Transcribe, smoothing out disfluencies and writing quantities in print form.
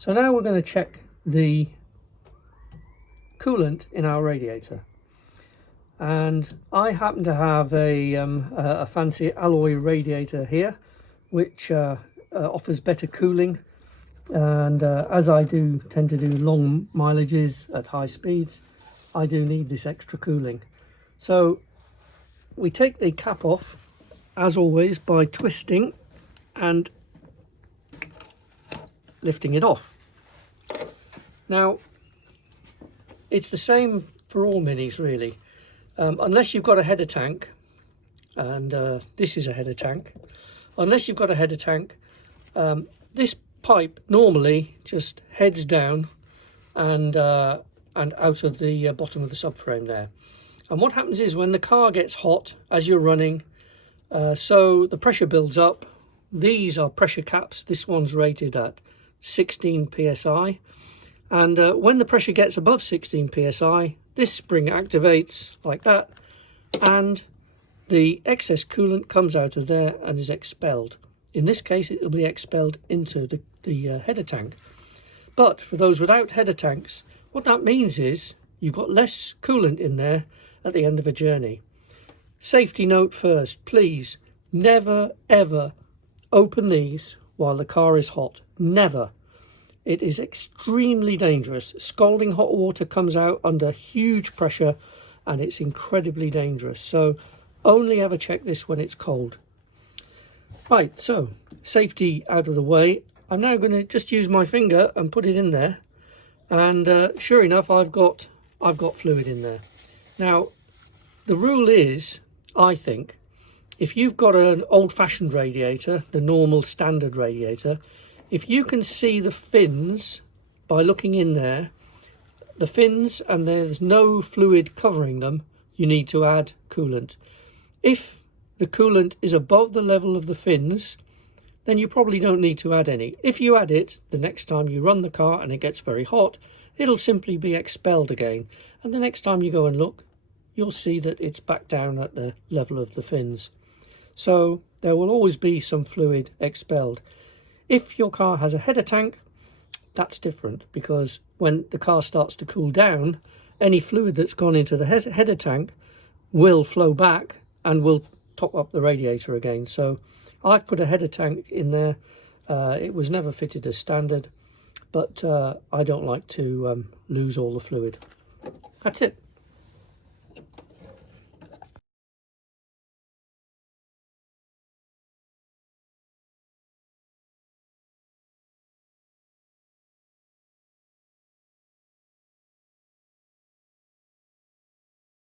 So now we're going to check the coolant in our radiator, and I happen to have a fancy alloy radiator here which offers better cooling, and as I do tend to do long mileages at high speeds, I do need this extra cooling. So we take the cap off as always by twisting and lifting it off. Now it's the same for all minis really, unless you've got a header tank, and this is a header tank. Unless you've got a header tank, this pipe normally just heads down and out of the bottom of the subframe there. And what happens is when the car gets hot as you're running, so the pressure builds up. These are pressure caps. This one's rated at 16 psi, and when the pressure gets above 16 psi, this spring activates like that, and the excess coolant comes out of there and is expelled. In this case, it will be expelled into the header tank. But for those without header tanks, what that means is you've got less coolant in there at the end of a journey. Safety note first, please never ever open these while the car is hot. Never. It is extremely dangerous. Scalding hot water comes out under huge pressure and it's incredibly dangerous. So only ever check this when it's cold. Right, so safety out of the way. I'm now going to just use my finger and put it in there, and sure enough, I've got fluid in there. Now the rule is, I think, if you've got an old-fashioned radiator, the normal standard radiator, if you can see the fins by looking in there, the fins, and there's no fluid covering them, you need to add coolant. If the coolant is above the level of the fins, then you probably don't need to add any. If you add it, the next time you run the car and it gets very hot, it'll simply be expelled again. And the next time you go and look, you'll see that it's back down at the level of the fins. So there will always be some fluid expelled. If your car has a header tank, that's different, because when the car starts to cool down, any fluid that's gone into the header tank will flow back and will top up the radiator again. So I've put a header tank in there. It was never fitted as standard, but I don't like to lose all the fluid. That's it.